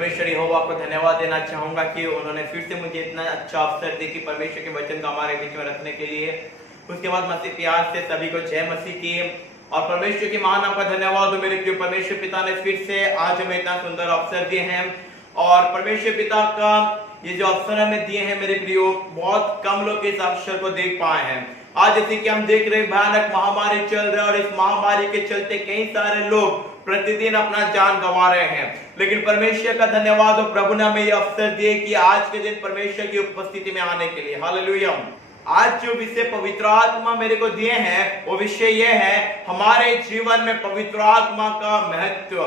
परमेश्वर यहोवा को धन्यवाद देना चाहूंगा कि उन्होंने फिर से मुझे इतना अच्छा अवसर दिया कि परमेश्वर के वचन को हमारे बीच में रखने के लिए। उसके बाद मसीह प्यार से सभी को जय मसीह की और परमेश्वर की महान नाम का धन्यवाद हो। मेरे प्रिय परमेश्वर पिता ने फिर से आज हमें इतना सुंदर अवसर दिए हैं और परमेश्वर पिता का ये जो अवसर हमें दिए हैं मेरे प्रियो, बहुत कम लोग इस अवसर को देख पाए हैं। आज जैसे कि हम देख रहे भयानक महामारी चल रही है और इस महामारी के चलते कई सारे लोग प्रतिदिन अपना जान गंवा रहे हैं, लेकिन परमेश्वर का धन्यवाद हो, प्रभु ने हमें यह अवसर दिए कि आज के दिन परमेश्वर की उपस्थिति में आने के लिए। हालेलुया। आज जो विषय पवित्र आत्मा मेरे को दिए हैं वो विषय यह है हमारे जीवन में पवित्र आत्मा का महत्व,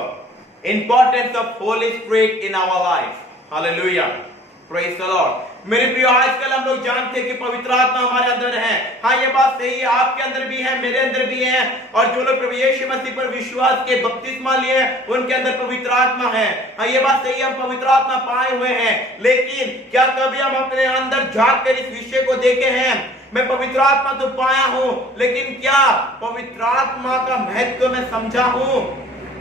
importance of holy spirit in our life. Hallelujah, praise the Lord. मेरे प्रियो, आजकल हम लोग जानते हैं कि पवित्र आत्मा हमारे अंदर है। हाँ, ये बात सही है, आपके अंदर भी है, मेरे अंदर भी है, और जो लोग प्रभु यीशु मसीह पर विश्वास के बपतिस्मा लिए उनके अंदर पवित्र आत्मा है। हाँ, ये बात सही है, हम पवित्र आत्मा पाए हुए हैं, लेकिन क्या कभी हम अपने अंदर झांक कर इस विषय को देखे हैं? मैं पवित्र आत्मा तो पाया हूं, लेकिन क्या पवित्र आत्मा का महत्व मैं समझा हूं?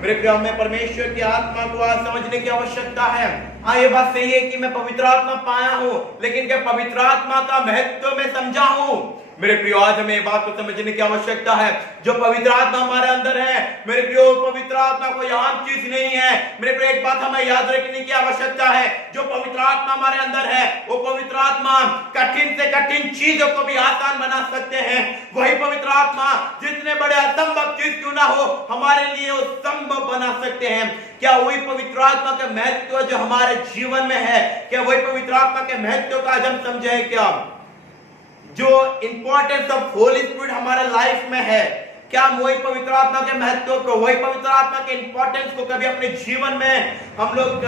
मेरे प्रिय, हमें परमेश्वर की आत्मा को आज समझने की आवश्यकता है। हाँ, ये बात सही है कि मैं पवित्र आत्मा पाया हूं, लेकिन क्या पवित्र आत्मा का महत्व मैं समझा हूं? मेरे प्रियो, आज हमें इस बात को समझने की आवश्यकता है। जो पवित्र आत्मा हमारे अंदर है मेरे प्रियो, पवित्र आत्मा कोई आम चीज नहीं है। मेरे प्रियो, एक बात हमें याद रखने की आवश्यकता है, जो पवित्र आत्मा हमारे अंदर है वो पवित्र आत्मा कठिन से कठिन चीजों को भी आसान बना सकते हैं। वही पवित्र आत्मा जितने बड़े असंभव चीज क्यों ना हो हमारे लिए वो संभव बना सकते हैं। क्या वही पवित्र आत्मा का महत्व जो हमारे जीवन में है, क्या वही पवित्र आत्मा के महत्व का आज हम समझे हैं? क्या जो इंपॉर्टेंस ऑफ होली स्पिरिट हमारे लाइफ में है, क्या हम वही पवित्र आत्मा के महत्व को, वही पवित्र आत्मा के इंपॉर्टेंस को कभी अपने जीवन में हम लोग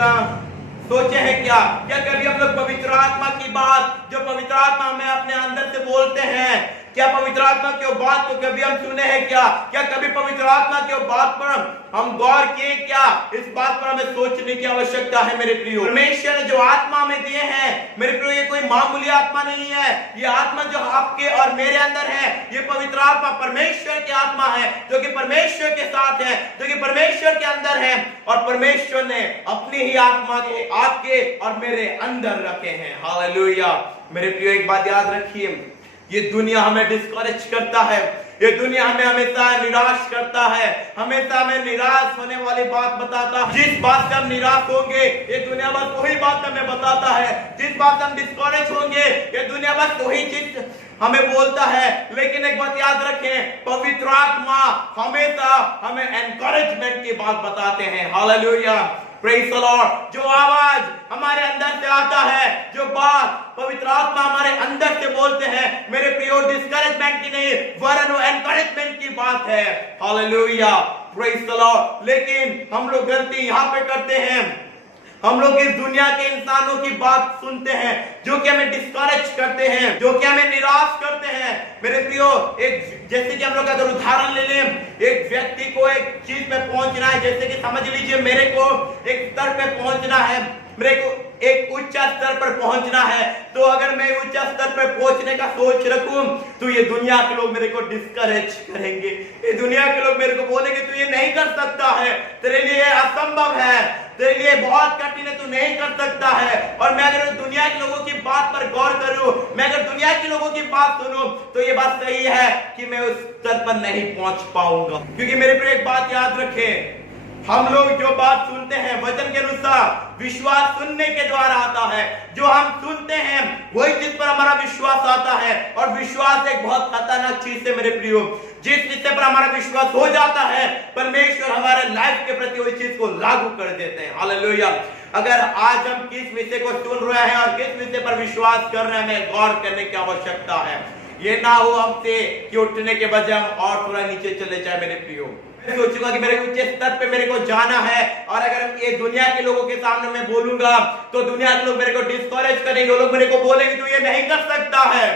सोचे हैं? क्या कभी हम लोग पवित्र आत्मा की बात, जो पवित्र आत्मा हमें अपने अंदर से बोलते हैं, क्या पवित्र आत्मा की बात को कभी हम सुने हैं? क्या कभी पवित्र आत्मा की बात पर हम गौर किए? क्या इस बात पर हमें सोचने की आवश्यकता है। मेरे प्रियो, परमेश्वर ने जो आत्मा हमें दिए हैं मेरे प्रियो, ये कोई मामूली आत्मा नहीं है। ये आत्मा जो आपके और मेरे अंदर है, ये पवित्र आत्मा परमेश्वर की आत्मा है, जो कि परमेश्वर के साथ है, जो कि परमेश्वर के अंदर है, और परमेश्वर ने अपनी ही आत्मा को आपके और मेरे अंदर रखे हैं। हालेलुया। मेरे प्रियो, एक बात याद रखिए, ये दुनिया हमें डिस्करेज करता है, ये दुनिया हमें हमेशा निराश करता है, हमेशा हमें निराश होने वाली बात बताता है। जिस बात से हम निराश होंगे ये दुनिया बस वही बात हमें बताता है। जिस बात से हम डिस्करेज होंगे ये दुनिया बस वही चीज हमें बोलता है। लेकिन एक बात याद रखें, पवित्र आत्मा हमेशा हमें एनकरेजमेंट की बात बताते हैं। Hallelujah, praise the Lord. जो आवाज हमारे अंदर से आता है, जो बात पवित्र आत्मा हमारे अंदर से बोलते हैं मेरे प्रियो, डिस्करेजमेंट की नहीं वरन वो एनकरेजमेंट की बात है। Hallelujah, praise the Lord. लेकिन हम लोग गलती यहाँ पे करते हैं, हम लोग इस दुनिया के इंसानों की बात सुनते हैं जो कि हमें डिस्करेज करते हैं, जो कि हमें निराश करते हैं। मेरे प्रियो, एक जैसे कि हम लोग अगर उदाहरण ले लें, एक व्यक्ति को एक चीज पे पहुंचना है, जैसे कि समझ लीजिए मेरे को एक स्तर पे पहुंचना है, मेरे को एक उच्च स्तर पर पहुंचना है, तो अगर मैं उच्च स्तर पर पहुंचने का सोच रखूं तो ये दुनिया के लोग मेरे को डिस्करेज करेंगे, ये दुनिया के लोग मेरे को बोलेंगे तू ये नहीं कर सकता है, तेरे लिए असंभव है, तेरे लिए बहुत कठिन है, तू नहीं कर सकता है। और मैं अगर दुनिया के लोगों की बात पर गौर करूं, मैं अगर दुनिया के लोगों की बात सुनूं, तो ये बात सही है कि मैं उस स्तर पर नहीं पहुंच पाऊंगा। क्योंकि मेरे पे एक बात याद रखें, हम लोग जो बात सुनते हैं वचन के अनुसार विश्वास सुनने के द्वारा आता है। जो हम सुनते हैं वही चीज पर हमारा विश्वास आता है, और विश्वास एक बहुत खतरनाक चीज है मेरे प्रियो। जिस चीज पर हमारा विश्वास हो जाता है परमेश्वर हमारे लाइफ के प्रति वही चीज को लागू कर देते हैं। हालेलुया। अगर आज हम किस विषय को सुन रहे हैं और किस विषय पर विश्वास कर रहे हैं, हमें गौर करने की आवश्यकता है। ये ना हो हमसे कि उठने के बजाय हम और थोड़ा नीचे चले जाए। मेरे प्रियो, मैं सोचूंगा कि मेरे ऊंचे स्तर पे मेरे को जाना है, और अगर ये दुनिया के लोगों के सामने मैं बोलूंगा तो दुनिया के लोग मेरे को डिस्करेज करेंगे, वो लोग मेरे को बोलेंगे तू ये नहीं कर सकता है।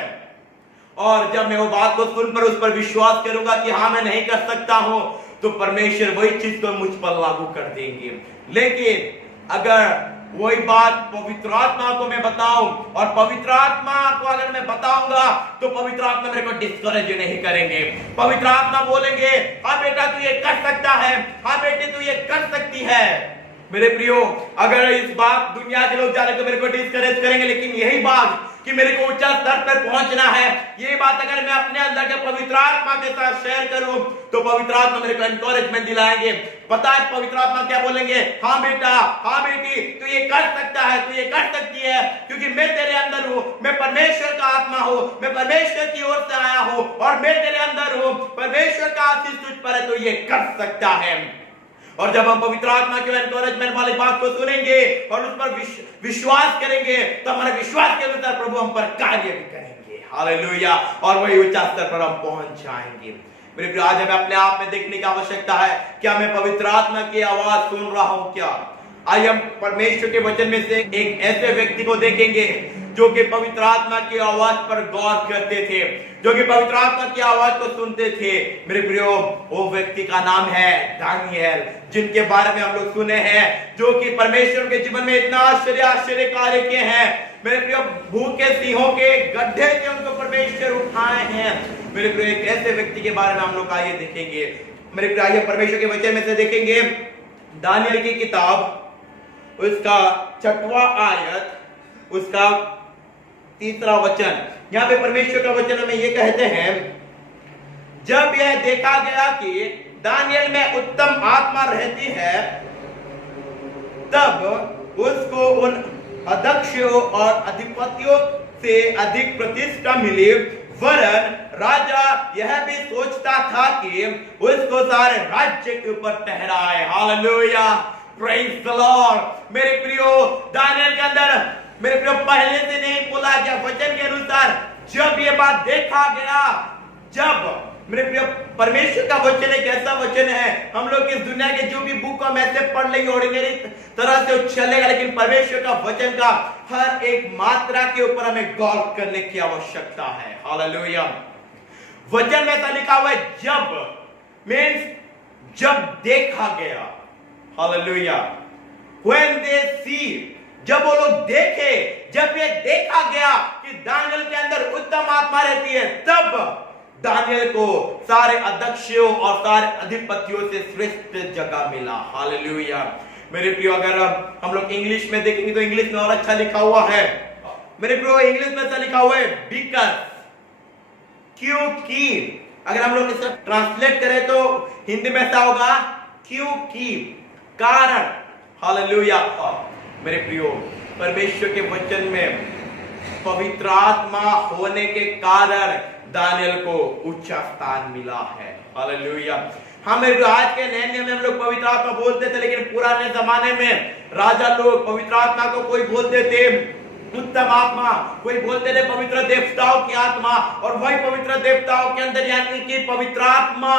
और जब मैं वो बात को सुनकर उस पर विश्वास करूंगा कि हाँ मैं नहीं कर सकता हूं, तो परमेश्वर वही चीज को मुझ पर लागू कर देंगे। लेकिन अगर वही बात पवित्र आत्मा को मैं बताऊं, और पवित्र आत्मा को अगर मैं बताऊंगा तो पवित्र आत्मा मेरे को डिस्करेज नहीं करेंगे। पवित्र आत्मा बोलेंगे हाँ बेटा तू ये कर सकता है, हाँ बेटे तू ये कर सकती है। मेरे प्रियो, अगर इस बात दुनिया के लोग जाने तो मेरे को डिस्करेज करेंगे, लेकिन यही बात कि मेरे को ऊंचा स्तर पर पहुंचना है, ये बात अगर मैं अपने अंदर के पवित्र आत्मा के साथ शेयर करूं तो पवित्र आत्मा मेरे को एनकरेजमेंट दिलाएंगे। पता है पवित्र आत्मा क्या बोलेंगे? हाँ बेटा, हाँ बेटी, तू ये कर सकता है, तू ये कर सकती है, क्योंकि मैं तेरे अंदर हूं, मैं परमेश्वर का आत्मा हूं, मैं परमेश्वर की ओर से आया हूं और मैं तेरे अंदर हूं, परमेश्वर का आशीष तुझ पर है, तो ये कर सकता है। और जब हम पवित्र आत्मा के एनकरेजमेंट वाली बात को सुनेंगे और उस पर विश्वास करेंगे तो हमारे विश्वास के अनुसार प्रभु हम पर कार्य भी करेंगे। हालेलुया। और वही उच्च स्तर पर हम पहुंच जाएंगे। मेरे प्रिय, आज हमें अपने आप में देखने की आवश्यकता है, क्या मैं पवित्र आत्मा की आवाज सुन रहा हूं? क्या आज हम परमेश्वर के वचन में से एक ऐसे व्यक्ति को देखेंगे जो कि पवित्र आत्मा की आवाज पर गौर करते थे, जो कि पवित्र आत्मा की आवाज को सुनते थे। मेरे प्रियो, वो व्यक्ति का नाम है दानियेल, जिनके बारे में हम लोग सुने हैं, जो कि परमेश्वर के जीवन में इतना आश्चर्य कार्य किए हैं। मेरे प्रियो, भूखे सिंहों के गड्ढे से उनको परमेश्वर उठाए हैं। मेरे प्रियो, एक ऐसे व्यक्ति के बारे में हम लोग आइए देखेंगे। मेरे प्रियो, आइए परमेश्वर के वचन में से देखेंगे दानियेल की किताब, उसका 6वां आयत, उसका 3रा वचन। यहां पे परमेश्वर का वचन हमें ये कहते हैं, जब यह देखा गया कि दानियेल में उत्तम आत्मा रहती है, तब उसको उन अध्यक्षों और अधिपतियों से अधिक प्रतिष्ठा मिली, वरन राजा यह भी सोचता था कि उसको सारे राज्य के ऊपर ठहराए। Hallelujah, praise the Lord. मेरे प्रियो, दानियेल के अंदर मेरे प्रियो पहले से नहीं बोला गया, वचन के अनुसार जब ये बात देखा गया, जब मेरे प्रियो परमेश्वर का वचन एक ऐसा वचन है, हम लोग इस दुनिया के जो भी बुक हम ऐसे पढ़ लेंगे ऑर्डिनरी तरह से चलेगा, लेकिन परमेश्वर का वचन का हर एक मात्रा के ऊपर हमें गौर करने की आवश्यकता है। हालेलुया। वचन में ऐसा लिखा हुआ है, जब मीन्स जब देखा गया। हालेलुया। When they see, जब वो लोग देखे, जब ये देखा गया कि दानियेल के अंदर उत्तम आत्मा रहती है, तब दानियेल को सारे अध्यक्षों और सारे अधिपतियों से श्रेष्ठ जगह मिला। हालेलुया। मेरे प्रियो, अगर हम लोग इंग्लिश में देखेंगे तो इंग्लिश में और अच्छा लिखा हुआ है। मेरे प्रियो, इंग्लिश में ऐसा लिखा हुआ है बिकॉज़, क्योंकि। अगर हम लोग इसे ट्रांसलेट करें तो हिंदी में ऐसा होगा क्योंकि, कारण। हालेलुया। मेरे प्रियो, परमेश्वर के वचन में पवित्र आत्मा होने के कारण दानियेल को ऊंचा स्थान मिला है। हालेलुया। हाँ मेरे, आज के नए नियम में हम लोग पवित्र आत्मा बोलते थे, लेकिन पुराने जमाने में राजा लोग पवित्र आत्मा को कोई बोलते थे उत्तम आत्मा, कोई बोलते थे पवित्र देवताओं की आत्मा, और वही पवित्र देवताओं के अंदर यानी कि पवित्र आत्मा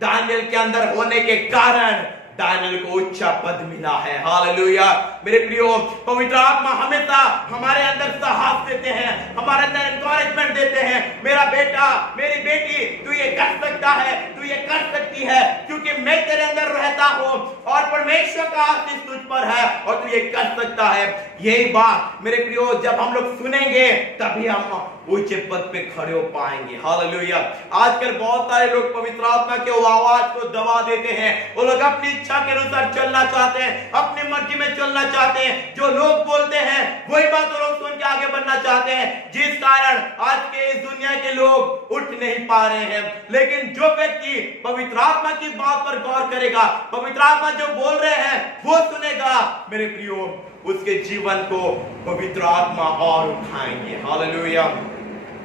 दानियेल के अंदर होने के कारण दानियेल को उच्च पद मिला है। हालेलुया। मेरे प्रियो, पवित्र आत्मा हमेशा हमारे अंदर साहस देते हैं, हमारे अंदर एनकरेजमेंट देते हैं, मेरा बेटा, मेरी बेटी, तू ये कर सकता है, तू ये कर सकती है, क्योंकि मैं तेरे अंदर रहता हूं और परमेश्वर का आशीष तुझ पर है और तू ये कर सकता है। यही बात मेरे प्रियो, जब हम लोग सुनेंगे तभी हम ऊंचे पद पे खड़े हो पाएंगे। हालेलुया। आजकल बहुत सारे लोग पवित्र आत्मा के आवाज को दबा देते हैं। वो लोग अपनी इच्छा के अनुसार चलना चाहते हैं, अपनी मर्जी में चलना चाहते हैं, जो लोग बोलते हैं वही बात वो लोग सुन के आगे बढ़ना चाहते हैं, जिस कारण आज के इस दुनिया के लोग उठ नहीं पा रहे हैं। लेकिन जो व्यक्ति पवित्र आत्मा की बात पर गौर करेगा, पवित्र आत्मा जो बोल रहे हैं वो सुनेगा, मेरे प्रियो, उसके जीवन को पवित्र आत्मा और उठाएंगे। Hallelujah,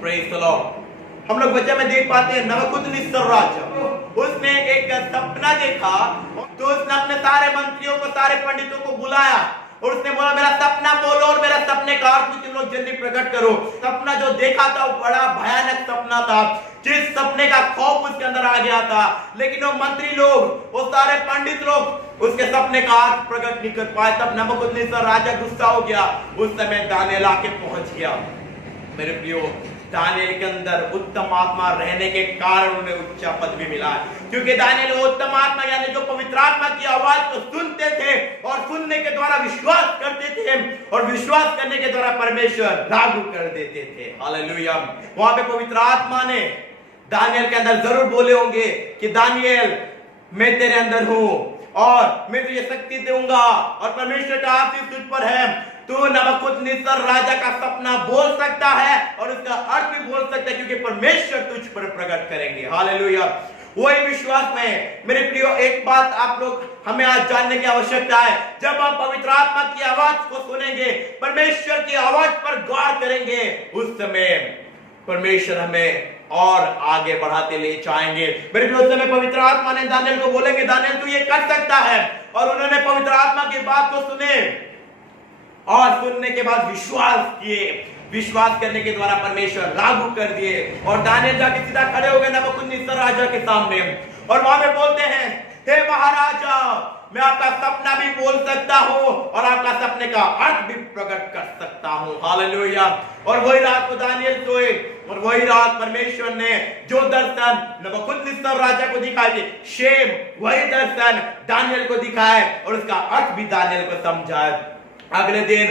praise the Lord. हम लोग वचन में देख पाते हैं नबूकदनेस्सर राजा, उसने एक सपना देखा, तो उसने अपने सारे मंत्रियों को, सारे पंडितों को बुलाया और उसने बोला मेरा सपना बोलो और मेरा सपने का अर्थ तुम लोग जल्दी प्रकट करो। सपना जो देखा था वो बड़ा भयानक सपना था, जिस सपने का खौफ उसके अंदर आ गया था, लेकिन वो मंत्री लोग, वो सारे पंडित लोग उसके सपने का अर्थ प्रकट नहीं कर पाए। तब नबूकदनेस्सर राजा गुस्सा हो गया। उस समय दानियेल आके पहुंच गया। मेरे प्रियो, दानियेल के अंदर उत्तम आत्मा रहने के कारण उन्हें उच्च पद भी मिला, क्योंकि दानियेल उत्तम आत्मा यानी जो पवित्र आत्मा की आवाज को सुनते थे और सुनने के द्वारा विश्वास करते थे और विश्वास करने के द्वारा परमेश्वर लागू कर देते थे। हालेलुया। वहां पे पवित्र आत्मा ने दानियेल के अंदर जरूर बोले होंगे कि दानियेल मैं तेरे अंदर हूं और मैं तुझे शक्ति दूंगा और परमेश्वर का आशीष तुझ पर है। तू नबूकदनेस्सर राजा का सपना बोल सकता है और उसका अर्थ भी बोल सकता है, क्योंकि परमेश्वर तुझ पर प्रकट करेंगे। हालेलुया। वही विश्वास में मेरे प्रियो, एक बात आप लोग हमें आज जानने की आवश्यकता है। जब हम पवित्र आत्मा की आवाज को सुनेंगे, परमेश्वर की आवाज पर गौर करेंगे, उस समय परमेश्वर हमें और आगे बढ़ाते ले जाएंगे। मेरे प्रियो, उस समय पवित्र आत्मा ने दानियल को बोलेंगे, दानियल तू ये कर सकता है। और उन्होंने पवित्र आत्मा की बात को सुने और सुनने के बाद विश्वास किए। विश्वास करने के द्वारा परमेश्वर लागू कर दिए और दानियल जाके सीधा खड़े हो गए नबूकदनेस्सर राजा के सामने और वहां पे बोलते हैं, हे महाराजा, मैं आपका सपना भी बोल सकता हूं और आपका सपने का अर्थ भी प्रकट कर सकता हूं। हालेलुया। और वही रात को दानियल सोए और वही रात परमेश्वर ने जो दर्शन नबूकदनेस्सर राजा को दिखाए थे, सेम वही दर्शन दानियल को दिखाए और उसका अर्थ भी दानियल को समझाए। अगले दिन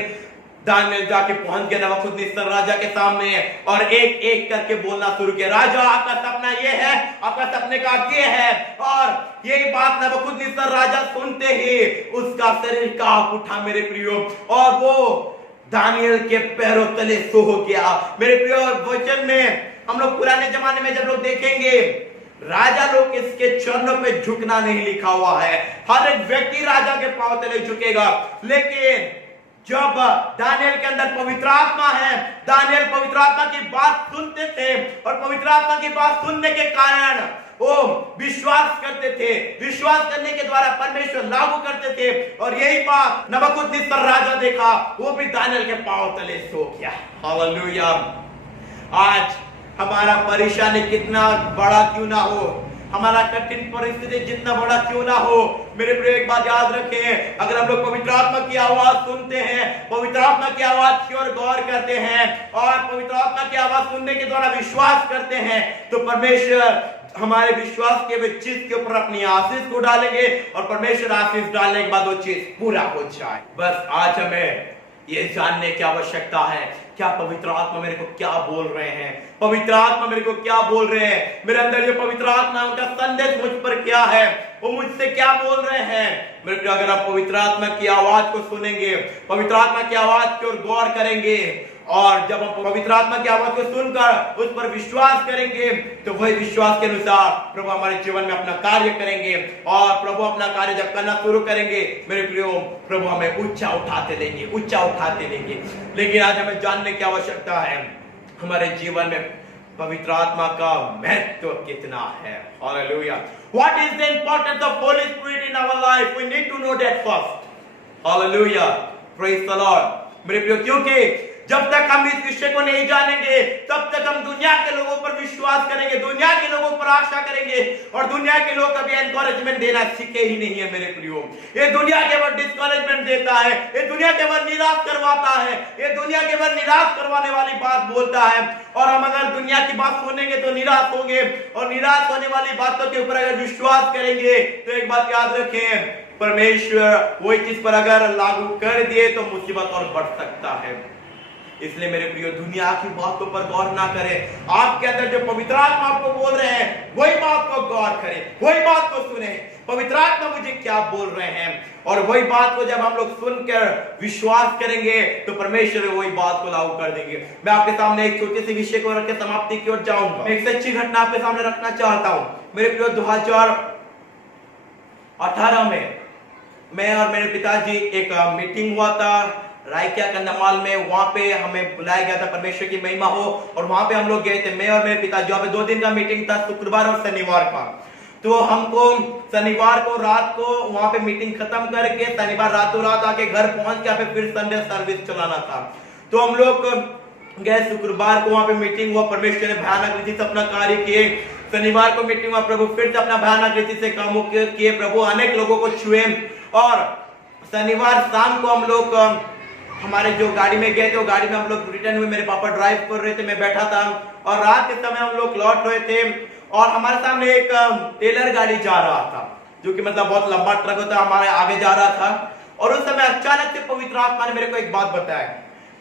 दानियल जाके पहुंच गया नबूकदनेस्सर राजा के सामने और एक एक करके बोलना शुरू किया, राजा आपका सपना ये है, आपका सपने का अर्थ ये है। और यही बात नबूकदनेस्सर राजा सुनते ही उसका शरीर कांप उठा मेरे प्रियो, और वो दानियल के पैरों तले सो गया। मेरे प्रियो, वचन में हम लोग पुराने जमाने में जब लोग देखेंगे, राजा लोग इसके चरणों पे झुकना नहीं लिखा हुआ है, हर एक व्यक्ति राजा के पांव तले झुकेगा। लेकिन जब दानियल के अंदर पवित्र आत्मा है, दानियल पवित्र आत्मा की बात सुनते थे और पवित्र आत्मा की बात सुनने के कारण वो विश्वास करते थे। विश्वास करने के द्वारा परमेश्वर लागू करते थे और यही बात नबूकदनेस्सर राजा देखा, वो भी दानियल के पांव तले सो गया। हालेलुया। आज हमारा परेशानी कितना बड़ा क्यों ना हो, हमारा कठिन परिस्थिति जितना बड़ा क्यों ना हो, मेरे प्रिय एक बात याद रखें, अगर हम लोग पवित्र आत्मा की आवाज सुनते हैं, पवित्र आत्मा की आवाज की ओर गौर करते हैं और पवित्र आत्मा की आवाज सुनने के द्वारा विश्वास करते हैं, तो परमेश्वर हमारे विश्वास के चीज के ऊपर अपनी आशीष को डालेंगे और परमेश्वर आशीष डालने के बाद वो चीज पूरा हो जाए। बस आज हमें ये जानने की आवश्यकता है, क्या पवित्र आत्मा मेरे को क्या बोल रहे हैं, पवित्र आत्मा मेरे को क्या बोल रहे हैं, मेरे अंदर जो पवित्र आत्मा उनका संदेश मुझ पर क्या है, वो मुझसे क्या बोल रहे हैं। मेरे प्रिय, अगर आप पवित्र आत्मा की आवाज को सुनेंगे, पवित्र आत्मा की आवाज की ओर गौर करेंगे और जब हम पवित्र आत्मा की आवाज को सुनकर उस पर विश्वास करेंगे, तो वही विश्वास के अनुसार प्रभु हमारे जीवन में अपना कार्य करेंगे और प्रभु अपना कार्य जब करना शुरू करेंगे, मेरे प्रियो, प्रभु हमें ऊंचा उठाते लेंगे, ऊंचा उठाते लेंगे। लेकिन आज हमें जानने की आवश्यकता है हमारे जीवन में पवित्र आत्मा का महत्व कितना है। Hallelujah. What is the importance of Holy Spirit in our life? We need to know that first. Hallelujah. Praise the Lord. मेरे प्रियो, क्योंकि जब तक हम इस विषय को नहीं जानेंगे, तब तक हम दुनिया के लोगों पर विश्वास करेंगे, दुनिया के लोगों पर आशा करेंगे और दुनिया के लोग कभी एनकरेजमेंट देना सीखे ही नहीं है। मेरे प्रियो, ये दुनिया केवल डिस्करेजमेंट देता है, ये दुनिया केवल निराश करवाता है, ये दुनिया केवल निराश करवाने वाली बात बोलता है। और हम अगर दुनिया की बात सुनेंगे तो निराश होंगे और निराश होने वाली बातों के ऊपर अगर विश्वास करेंगे, तो एक बात याद रखें, परमेश्वर वही चीज पर अगर लागू कर दिए तो मुसीबत और बढ़ सकता है। इसलिए मेरे प्रियो, दुनिया की बातों पर गौर ना करें, आपके अंदर जो पवित्र आत्मा आपको बोल रहे हैं वही बात को गौर करें, वही बात को सुने, पवित्र आत्मा मुझे क्या बोल रहे हैं, और वही बात को जब हम लोग सुनकर विश्वास करेंगे तो परमेश्वर वही बात को लागू कर देंगे। मैं आपके सामने एक छोटे से विषय को रख के समाप्ति की ओर जाऊंगा। मैं एक सच्ची घटना आपके सामने रखना चाहता हूं। मेरे प्रियो, 2018 में मैं और मेरे पिताजी एक मीटिंग हुआ था रायकिया कंधमाल में, वहां पे हमें बुलाया गया था, परमेश्वर की महिमा हो, और वहां पे हम लोग गए थे, मैं और मेरे पिताजी। वहां पे 2 दिन का मीटिंग था, शुक्रवार और शनिवार का। तो हमको शनिवार को रात को वहां पे मीटिंग खत्म करके शनिवार रातों रात आके घर पहुंच के फिर संडे सर्विस चलाना था। तो हम लोग गए, शुक्रवार को वहां पे मीटिंग हुआ, परमेश्वर ने भयानक रीति से अपना कार्य किए। शनिवार को मीटिंग हुआ, प्रभु फिर से अपना भयानक रीति से काम किए, प्रभु अनेक लोगों को छुए। और शनिवार शाम को हम लोग हमारे जो गाड़ी में गए थे, वो गाड़ी में हम लोग रिटर्न हुए, मेरे पापा ड्राइव कर रहे थे, मैं बैठा था, और रात के समय हम लोग लौट रहे थे और हमारे सामने एक टेलर गाड़ी जा रहा था, जो कि मतलब बहुत लंबा ट्रक होता है, हमारे आगे जा रहा था। और उस समय अचानक से पवित्र आत्मा ने मेरे को एक बात बताया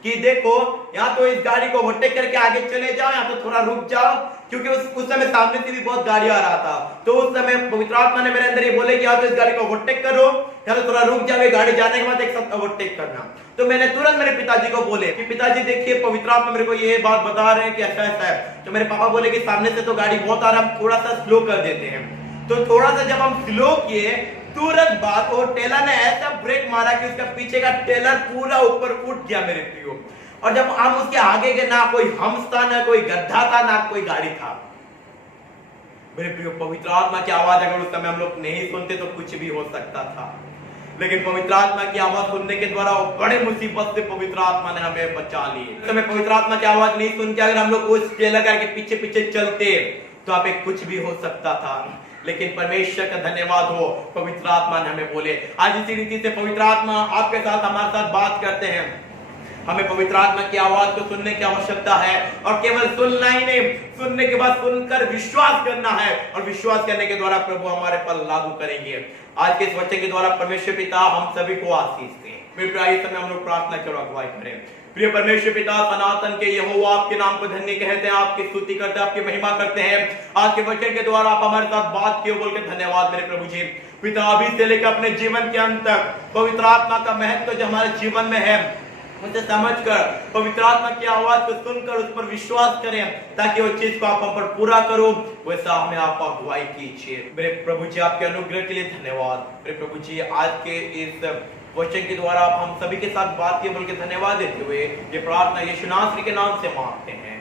कि देखो, या तो इस गाड़ी को ओवरटेक करके आगे चले जाओ, या तो थोड़ा रुक जाओ, क्योंकि उस समय सामने से भी बहुत गाड़ी आ रहा था। तो उस समय पवित्र आत्मा ने मेरे अंदर ये बोले कि या तो इस गाड़ी को ओवरटेक करो या तो थोड़ा रुक जाओ, गाड़ी जाने के बाद एक साथ ओवरटेक करना। तो मैंने तुरंत मेरे पिताजी को बोले कि पिताजी देखिए पवित्र आत्मा मेरे को ये बात बता रहे हैं कि ऐसा ऐसा है। तो मेरे पापा बोले कि सामने से तो गाड़ी बहुत आ रहा है, हम थोड़ा सा स्लो कर देते हैं। तो थोड़ा सा जब हम स्लो किए, तुरंत बाद वो टेलर ने ऐसा ब्रेक मारा कि उसका पीछे का टेलर पूरा ऊपर उठ गया मेरे प्रियो। और जब हम उसके आगे के ना कोई हम्स था, ना कोई गड्ढा था, ना कोई गाड़ी था। मेरे प्रियो पवित्र आत्मा की आवाज अगर उस समय हम लोग नहीं सुनते तो कुछ भी हो सकता था, लेकिन पवित्र आत्मा की आवाज सुनने के द्वारा बड़े मुसीबत से पवित्र आत्मा ने हमें बचा लिए। तो मैं पवित्र आत्मा की आवाज नहीं सुन के अगर हम लोग उस टेलर के पीछे पीछे चलते तो आप कुछ भी हो सकता था। लेकिन परमेश्वर का धन्यवाद हो, पवित्र आत्मा ने हमें बोले। आज इसी रीति से पवित्र आत्मा आपके साथ हमारे साथ बात करते हैं। हमें पवित्र आत्मा की आवाज को सुनने की आवश्यकता है, और केवल सुनना ही नहीं, सुनने के बाद सुनकर विश्वास करना है, और विश्वास करने के द्वारा प्रभु हमारे पर लागू करेंगे। आज के इस वचन के द्वारा परमेश्वर पिता हम सभी को आशीष दें। मेरे प्यारे समय हम लोग प्रार्थना करो, अगुवाई करें। प्रिय परमेश्वर पिता सनातन के यहोवा आपके नाम को धन्य कहते हैं, आपकी स्तुति करते हैं, आपकी महिमा करते हैं। आज के वचन के द्वारा आप हमारे साथ बात किए बोलकर धन्यवाद मेरे प्रभु जी। पिता अभी से लेकर अपने जीवन के अंत तक पवित्र आत्मा का महत्व जो हमारे जीवन में है उसे समझकर पवित्र आत्मा की आवाज को सुनकर उस पर विश्वास करें, ताकि वो चीज को आप हम पर पूरा करो, वैसा हमें आप अगुवाई कीजिए। मेरे प्रभु जी आपके अनुग्रह के लिए धन्यवाद। मेरे प्रभु जी आज के इस वचन के द्वारा आप हम सभी के साथ बात किए बोल के धन्यवाद देते हुए ये प्रार्थना यीशु नासरी के नाम से मांगते हैं।